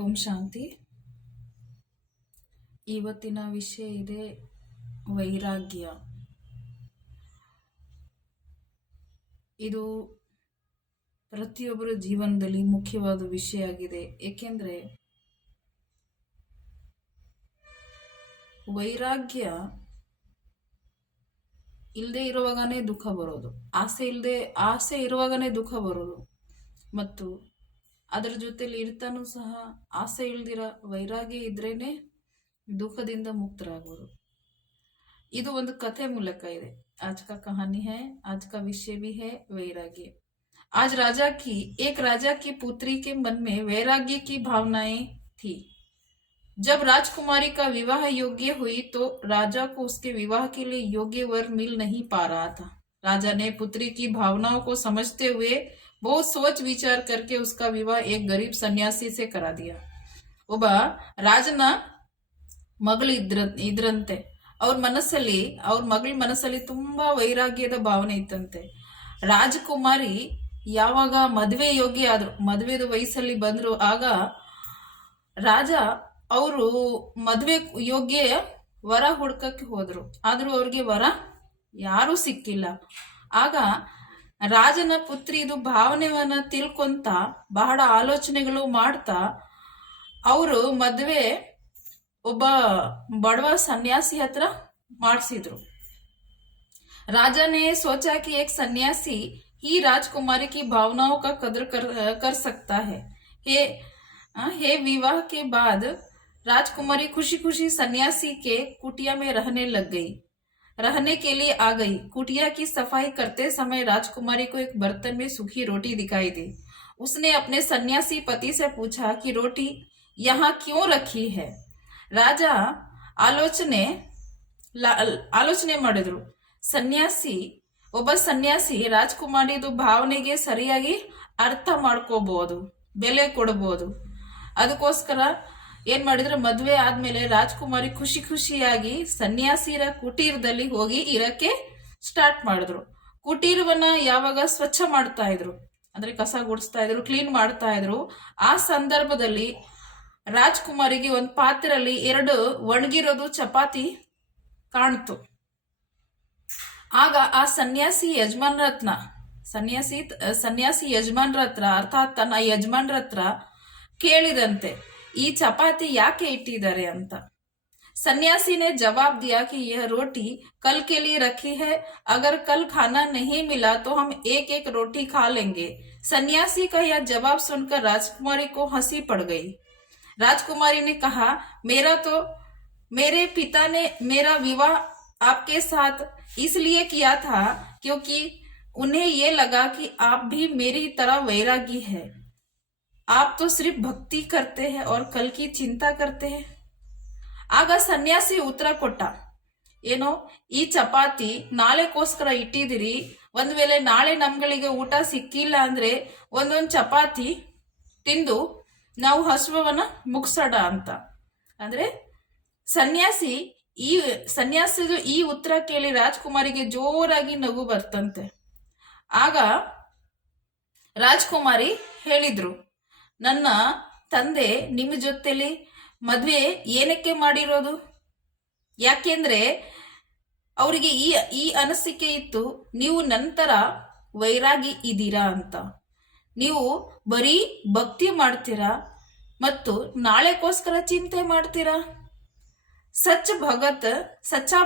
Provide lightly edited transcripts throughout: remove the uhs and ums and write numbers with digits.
ಓಂ ಶಾಂತಿ. ಇವತ್ತಿನ ವಿಷಯ ಇದೆ ವೈರಾಗ್ಯ. ಇದು ಪ್ರತಿಯೊಬ್ಬರ ಜೀವನದಲ್ಲಿ ಮುಖ್ಯವಾದ ವಿಷಯ ಆಗಿದೆ. ಏಕೆಂದರೆ ವೈರಾಗ್ಯ ಇಲ್ಲದೆ ಇರುವಾಗನೇ ದುಃಖ ಬರೋದು, ಆಸೆ ಇರುವಾಗನೇ ದುಃಖ ಬರೋದು, ಮತ್ತು ಅದರ ಜೊತೆಲಿ ಇರ್ತಾನೂ ಸಹ ಆಸೆ ಇಲ್ದಿರ ವೈರಾಗ್ಯ ಇದ್ರೇನೆ ದುಃಖದಿಂದ ಮುಕ್ತರಾಗೋದು. ಇದು ಒಂದು ಕಥೆ ಮೂಲಕ ಇದೆ. आज का कहानी है, आज का विषय भी है वैराग्य. आज एक राजा की पुत्री के मन में वैराग्य की भावनाएं थी. जब राजकुमारी का विवाह योग्य हुई तो राजा को उसके विवाह के लिए योग्य वर मिल नहीं पा रहा था. राजा ने पुत्री की भावनाओं को समझते हुए बहुत सोच विचार करके उसका विवाह एक गरीब सन्यासी से करा दिया. ಒಬ್ಬ ರಾಜನ ಇದ್ರಂತೆ. ಅವ್ರ ಮಗಳ ಮನಸ್ಸಲ್ಲಿ ತುಂಬಾ ವೈರಾಗ್ಯದ ಭಾವನೆ ಇತ್ತಂತೆ. ರಾಜಕುಮಾರಿ ಯಾವಾಗ ಮದುವೆ ಯೋಗ್ಯ ಆದ್ರು, ಮದುವೆದ ವಯಸ್ಸಲ್ಲಿ ಬಂದ್ರು, ಆಗ ರಾಜ ಅವರು ಮದುವೆ ಯೋಗ್ಯ ವರ ಹುಡ್ಕಕ್ಕೆ ಹೋದ್ರು. ಆದ್ರೂ ಅವ್ರಿಗೆ ವರ ಯಾರೂ ಸಿಕ್ಕಿಲ್ಲ. ಆಗ ರಾಜನ ಪುತ್ರಿ ಇದು ಭಾವನೆಯನ್ನ ತಿಳ್ಕೊಂತ ಬಹಳ ಆಲೋಚನೆಗಳು ಮಾಡ್ತಾ ಅವರು ಮದುವೆ ಒಬ್ಬ बड़वा सन्यासी हत्र ಮಾಡಿಸಿದ್ರು. राजा ने सोचा कि एक सन्यासी ही राजकुमारी की भावनाओं का कदर कर सकता है. हे विवाह के बाद राजकुमारी खुशी खुशी सन्यासी के कुटिया में रहने के लिए आ गई. कुटिया की सफाई करते समय राजकुमारी को एक बर्तन में सूखी रोटी दिखाई दी. उसने अपने सन्यासी पति से पूछा कि रोटी यहाँ क्यों रखी है. ರಾಜಾ ಆಲೋಚನೆ ಮಾಡಿದ್ರು. ಒಬ್ಬ ಸನ್ಯಾಸಿ ರಾಜ್ಕುಮಾರಿದು ಭಾವನೆಗೆ ಸರಿಯಾಗಿ ಅರ್ಥ ಮಾಡ್ಕೋಬಹುದು, ಬೆಲೆ ಕೊಡಬಹುದು. ಅದಕ್ಕೋಸ್ಕರ ಏನ್ ಮಾಡಿದ್ರು, ಮದ್ವೆ ಆದ್ಮೇಲೆ ರಾಜ್ಕುಮಾರಿ ಖುಷಿಯಾಗಿ ಸನ್ಯಾಸಿರ ಕುಟೀರದಲ್ಲಿ ಹೋಗಿ ಇರಕ್ಕೆ ಸ್ಟಾರ್ಟ್ ಮಾಡಿದ್ರು. ಕುಟೀರವನ್ನ ಯಾವಾಗ ಸ್ವಚ್ಛ ಮಾಡ್ತಾ ಇದ್ರು, ಅಂದ್ರೆ ಕಸ ಗುಡಿಸ್ತಾ ಇದ್ರು, ಕ್ಲೀನ್ ಮಾಡ್ತಾ ಇದ್ರು. ಆ ಸಂದರ್ಭದಲ್ಲಿ ರಾಜ್ಕುಮಾರಿಗೆ ಒಂದು ಪಾತ್ರೆಯಲ್ಲಿ 2 ಒಣಗಿರೋದು ಚಪಾತಿ ಕಾಣ್ತು. ಆಗ ಆ ಸನ್ಯಾಸಿ ಯಜಮಾನ್ರ ಹತ್ರ ಅರ್ಥಾತ್ ತನ್ನ ಯಜಮಾನ್ರ ಹತ್ರ ಕೇಳಿದಂತೆ, ಈ ಚಪಾತಿ ಯಾಕೆ ಇಟ್ಟಿದ್ದಾರೆ ಅಂತ. सन्यासी ने जवाब दिया कि यह रोटी कल के लिए रखी है, अगर कल खाना नहीं मिला तो हम एक रोटी खा लेंगे. सन्यासी का यह जवाब सुनकर राजकुमारी को हंसी पड़ गई. राजकुमारी ने कहा, मेरे पिता ने मेरा विवाह आपके साथ इसलिए किया था क्योंकि उन्हें ये लगा कि आप भी मेरी तरह वैरागी है. आप तो सिर्फ भक्ति करते हैं और कल की चिंता करते हैं. ಆಗ ಸನ್ಯಾಸಿ ಉತ್ತರ ಕೊಟ್ಟ, ಏನೋ ಈ ಚಪಾತಿ ನಾಳೆಗೋಸ್ಕರ ಇಟ್ಟಿದಿರಿ, ಒಂದ್ ವೇಳೆ ನಾಳೆ ನಮ್ಗಳಿಗೆ ಊಟ ಸಿಕ್ಕಿಲ್ಲ ಅಂದ್ರೆ ಒಂದೊಂದು ಚಪಾತಿ ತಿಂದು ನಾವು ಹಸುವನ್ನ ಮುಗಿಸೋಣ ಅಂತ. ಅಂದ್ರೆ ಸನ್ಯಾಸಿದು ಈ ಉತ್ತರ ಕೇಳಿ ರಾಜ್ಕುಮಾರಿಗೆ ಜೋರಾಗಿ ನಗು ಬರ್ತಂತೆ. ಆಗ ರಾಜ್ಕುಮಾರಿ ಹೇಳಿದ್ರು, ನನ್ನ ತಂದೆ ನಿಮ್ಮ ಜೊತೆಲಿ ಮದ್ವೆ ಏನಕ್ಕೆ ಮಾಡಿರೋದು, ಯಾಕೆಂದ್ರೆ ಅವರಿಗೆ ಈ ಅನಿಸಿಕೆ ಇತ್ತು, ನೀವು ನಂತರ ವೈರಾಗಿ ಇದ್ದೀರಾ ಅಂತ. ನೀವು ಬರೀ ಭಕ್ತಿ ಮಾಡ್ತೀರಾ ಮತ್ತು ನಾಳೆಗೋಸ್ಕರ ಚಿಂತೆ ಮಾಡ್ತೀರಾ. सच्चा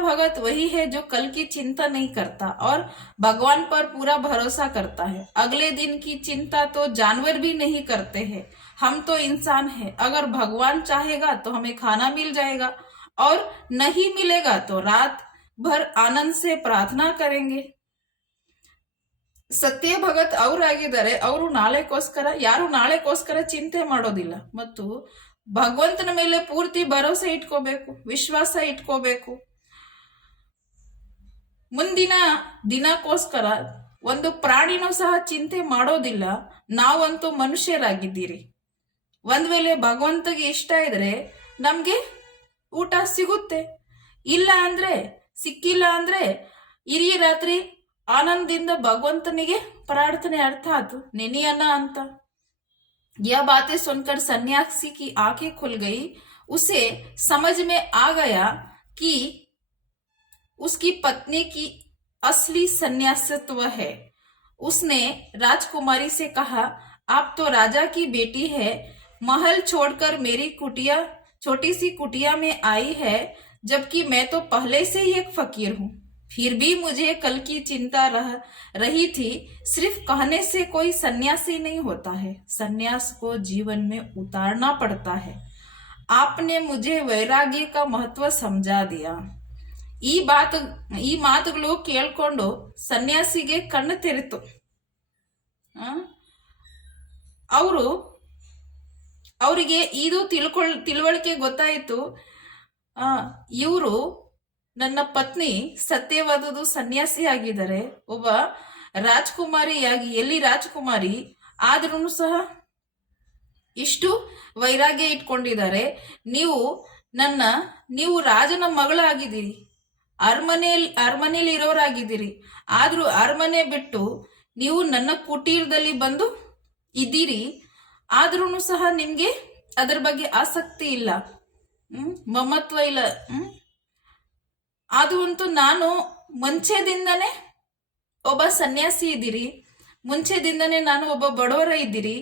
भगत वही है जो कल की चिंता नहीं करता और भगवान पर पूरा भरोसा करता है. अगले दिन की चिंता तो जानवर भी नहीं करते हैं. हम तो इंसान हैं. अगर भगवान चाहेगा तो हमें खाना मिल जाएगा और नहीं मिलेगा तो रात भर आनंद से प्रार्थना करेंगे. ಸತ್ಯ ಭಗತ್ ಅವರಾಗಿದ್ದಾರೆ. ಯಾರು ನಾಳೆಗೋಸ್ಕರ ಚಿಂತೆ ಮಾಡೋದಿಲ್ಲ ಮತ್ತು ಭಗವಂತನ ಮೇಲೆ ಪೂರ್ತಿ ಭರವಸೆ ಇಟ್ಕೋಬೇಕು, ವಿಶ್ವಾಸ ಇಟ್ಕೋಬೇಕು. ಮುಂದಿನ ದಿನಕ್ಕೋಸ್ಕರ ಒಂದು ಪ್ರಾಣಿನೂ ಸಹ ಚಿಂತೆ ಮಾಡೋದಿಲ್ಲ. ನಾವಂತೂ ಮನುಷ್ಯರಾಗಿದ್ದೀರಿ. ಒಂದ್ ವೇಳೆ ಭಗವಂತಗೆ ಇಷ್ಟ ಇದ್ರೆ ನಮ್ಗೆ ಊಟ ಸಿಗುತ್ತೆ, ಸಿಕ್ಕಿಲ್ಲ ಅಂದ್ರೆ ಇಡೀ ರಾತ್ರಿ ಆನಂದದಿಂದ ಭಗವಂತನಿಗೆ ಪ್ರಾರ್ಥನೆ, ಅರ್ಥಾತ್ ನೆನೆಯನ್ನ ಅಂತ. यह बातें सुनकर सन्यासी की आंखें खुल गई। उसे समझ में आ गया कि उसकी पत्नी की असली सन्यासित्व है। उसने राजकुमारी से कहा, आप तो राजा की बेटी है, महल छोड़कर मेरी कुटिया, छोटी सी कुटिया में आई है, जबकि मैं तो पहले से ही एक फकीर हूँ। फिर भी मुझे कल की चिंता रही थी। सिर्फ कहने से कोई सन्यासी नहीं होता है, सन्यास को जीवन में उतारना पड़ता है। आपने मुझे वैराग्य का महत्व समझा दिया। ಈ ಮಾತುಗಳು ಕೇಳ್ಕೊಂಡು ಸನ್ಯಾಸಿಗೆ ಕಣ್ಣು ತೆರೆತು. ಅವರಿಗೆ ಇದು ತಿಳುವಳಿಕೆ ಗೊತ್ತಾಯಿತು. ಇವರು ನನ್ನ ಪತ್ನಿ ಸತ್ಯವಾದದ್ದು ಸನ್ಯಾಸಿ ಆಗಿದ್ದಾರೆ, ಒಬ್ಬ ರಾಜಕುಮಾರಿಯಾಗಿ, ಎಲ್ಲಿ ರಾಜಕುಮಾರಿ ಆದ್ರೂ ಸಹ ಇಷ್ಟು ವೈರಾಗ್ಯ ಇಟ್ಕೊಂಡಿದ್ದಾರೆ. ನೀವು ರಾಜನ ಮಗಳಾಗಿದ್ದೀರಿ, ಅರಮನೆಯಲ್ಲಿ ಇರೋರಾಗಿದ್ದೀರಿ, ಆದ್ರೂ ಅರಮನೆ ಬಿಟ್ಟು ನೀವು ನನ್ನ ಕುಟೀರದಲ್ಲಿ ಬಂದು ಇದ್ದೀರಿ, ಆದ್ರೂ ಸಹ ನಿಮ್ಗೆ ಅದರ ಬಗ್ಗೆ ಆಸಕ್ತಿ ಇಲ್ಲ, ಮಮತ್ವ ಇಲ್ಲ. ಅದು ಅಂತೂ ನಾನು ಮುಂಚೆದಿಂದನೇ ಒಬ್ಬ ಸನ್ಯಾಸಿ ಇದ್ದೀರಿ, ಮುಂಚೆದಿಂದನೇ ನಾನು ಒಬ್ಬ ಬಡವರ ಇದ್ದೀರಿ,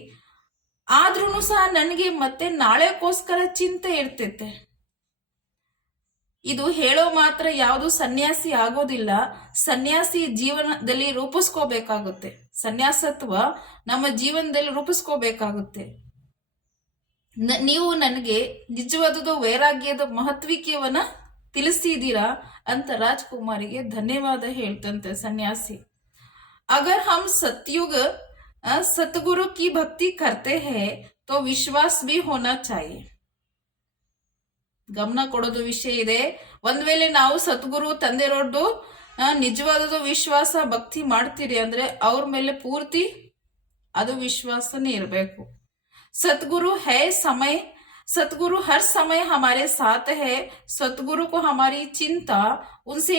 ಆದ್ರೂ ಸಹ ನನಗೆ ಮತ್ತೆ ನಾಳೆಗೋಸ್ಕರ ಚಿಂತೆ ಇರ್ತೈತೆ. ಇದು ಹೇಳೋ ಮಾತ್ರ ಯಾವುದು ಸನ್ಯಾಸಿ ಆಗೋದಿಲ್ಲ. ಸನ್ಯಾಸಿ ಜೀವನದಲ್ಲಿ ರೂಪಿಸ್ಕೋಬೇಕಾಗುತ್ತೆ, ಸನ್ಯಾಸತ್ವ ನಮ್ಮ ಜೀವನದಲ್ಲಿ ರೂಪಿಸ್ಕೋಬೇಕಾಗುತ್ತೆ. ನೀವು ನನಗೆ ನಿಜವಾದ ವೈರಾಗ್ಯದ ಮಹತ್ವಿಕೆಯವನ್ನ ತಿಳಿಸಿದ್ದೀರಾ ಅಂತ ರಾಜಕುಮಾರಿಗೆ ಧನ್ಯವಾದ ಹೇಳ್ತಂತೆ ಸನ್ಯಾಸಿ. अगर हम सतयुग सतगुरु की भक्ति करते हैं तो विश्वास भी होना चाहिए. ಗಮನ ಕೊಡೋದು ವಿಷಯ ಇದೆ. ಒಂದ್ ವೇಳೆ ನಾವು ಸದ್ಗುರು ತಂದೆರೋರ್ದು ನಿಜವಾದ ವಿಶ್ವಾಸ ಭಕ್ತಿ ಮಾಡ್ತೀರಿ ಅಂದ್ರೆ ಅವ್ರ ಮೇಲೆ ಪೂರ್ತಿ ಅದು ವಿಶ್ವಾಸನೇ ಇರಬೇಕು. सतगुरु है समय, सतगुरु हर समय हमारे साथ है. सतगुरु को हमारी चिंता हमसे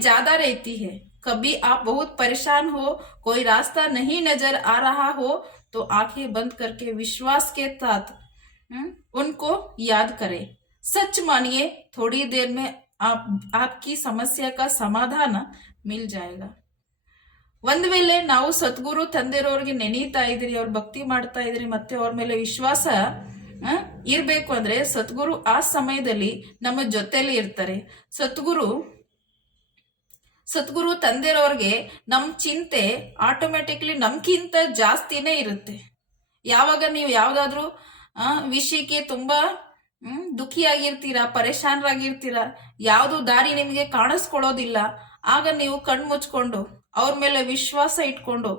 ज्यादा रहती है. कभी आप बहुत परेशान हो, कोई रास्ता नहीं नजर आ रहा हो, तो आंखें बंद करके विश्वास के साथ उनको याद करें. सच मानिए, थोड़ी देर में आपकी समस्या का समाधान मिल जाएगा. ಒಂದ್ ವೇಳೆ ನಾವು ಸದ್ಗುರು ತಂದೆರೋರ್ಗೆ ನೆನೀತಾ ಇದ್ರಿ, ಅವ್ರ ಭಕ್ತಿ ಮಾಡ್ತಾ ಇದ್ರಿ, ಮತ್ತೆ ಅವ್ರ ಮೇಲೆ ವಿಶ್ವಾಸ ಇರ್ಬೇಕು ಅಂದ್ರೆ ಸದ್ಗುರು ಆ ಸಮಯದಲ್ಲಿ ನಮ್ಮ ಜೊತೆಲಿ ಇರ್ತಾರೆ. ಸದ್ಗುರು ತಂದೆರೋರ್ಗೆ ನಮ್ ಚಿಂತೆ ಆಟೋಮೆಟಿಕ್ಲಿ ನಮ್ಗಿಂತ ಜಾಸ್ತಿನೇ ಇರುತ್ತೆ. ಯಾವಾಗ ನೀವು ಯಾವ್ದಾದ್ರು ವಿಷಯಕ್ಕೆ ತುಂಬಾ ದುಃಖಿಯಾಗಿರ್ತೀರಾ, ಪರೇಶಾನರಾಗಿರ್ತೀರಾ, ಯಾವ್ದು ದಾರಿ ನಿಮ್ಗೆ ಕಾಣಿಸ್ಕೊಳ್ಳೋದಿಲ್ಲ, ಆಗ ನೀವು ಕಣ್ ಮುಚ್ಕೊಂಡು ಅವ್ರ ಮೇಲೆ ವಿಶ್ವಾಸ ಇಟ್ಕೊಂಡು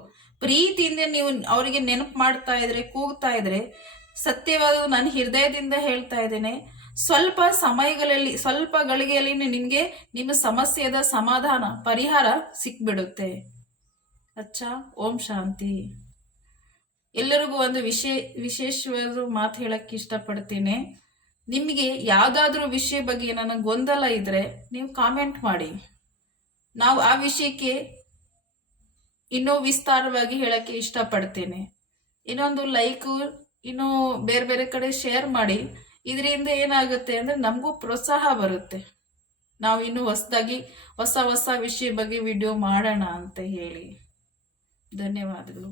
ಪ್ರೀತಿಯಿಂದ ನೀವು ಅವರಿಗೆ ನೆನಪು ಮಾಡ್ತಾ ಇದ್ರೆ, ಕೂಗ್ತಾ ಇದ್ರೆ, ಸತ್ಯವಾದ ನನ್ನ ಹೃದಯದಿಂದ ಹೇಳ್ತಾ ಇದ್ದೇನೆ, ಸ್ವಲ್ಪ ಗಳಿಗೆಯಲ್ಲಿ ನಿಮ್ಗೆ ನಿಮ್ಮ ಸಮಸ್ಯೆದ ಸಮಾಧಾನ, ಪರಿಹಾರ ಸಿಕ್ಬಿಡುತ್ತೆ. ಅಚ್ಚಾ, ಓಂ ಶಾಂತಿ. ಎಲ್ಲರಿಗೂ ಒಂದು ವಿಶೇಷವಾದ ಮಾತು ಹೇಳಕ್ಕೆ ಇಷ್ಟಪಡ್ತೀನಿ. ನಿಮಗೆ ಯಾವ್ದಾದ್ರೂ ವಿಷಯ ಬಗ್ಗೆ ನನಗೆ ಗೊಂದಲ ಇದ್ರೆ ನೀವು ಕಾಮೆಂಟ್ ಮಾಡಿ, ನಾವು ಆ ವಿಷಯಕ್ಕೆ ಇನ್ನೂ ವಿಸ್ತಾರವಾಗಿ ಹೇಳಕ್ಕೆ ಇಷ್ಟಪಡ್ತೇನೆ. ಇನ್ನೊಂದು ಲೈಕ್, ಇನ್ನು ಬೇರೆ ಬೇರೆ ಕಡೆ ಶೇರ್ ಮಾಡಿ. ಇದರಿಂದ ಏನಾಗುತ್ತೆ ಅಂದ್ರೆ ನಮಗೂ ಪ್ರೋತ್ಸಾಹ ಬರುತ್ತೆ, ನಾವು ಇನ್ನು ಹೊಸ ವಿಷಯ ಬಗ್ಗೆ ವಿಡಿಯೋ ಮಾಡೋಣ ಅಂತ ಹೇಳಿ. ಧನ್ಯವಾದಗಳು.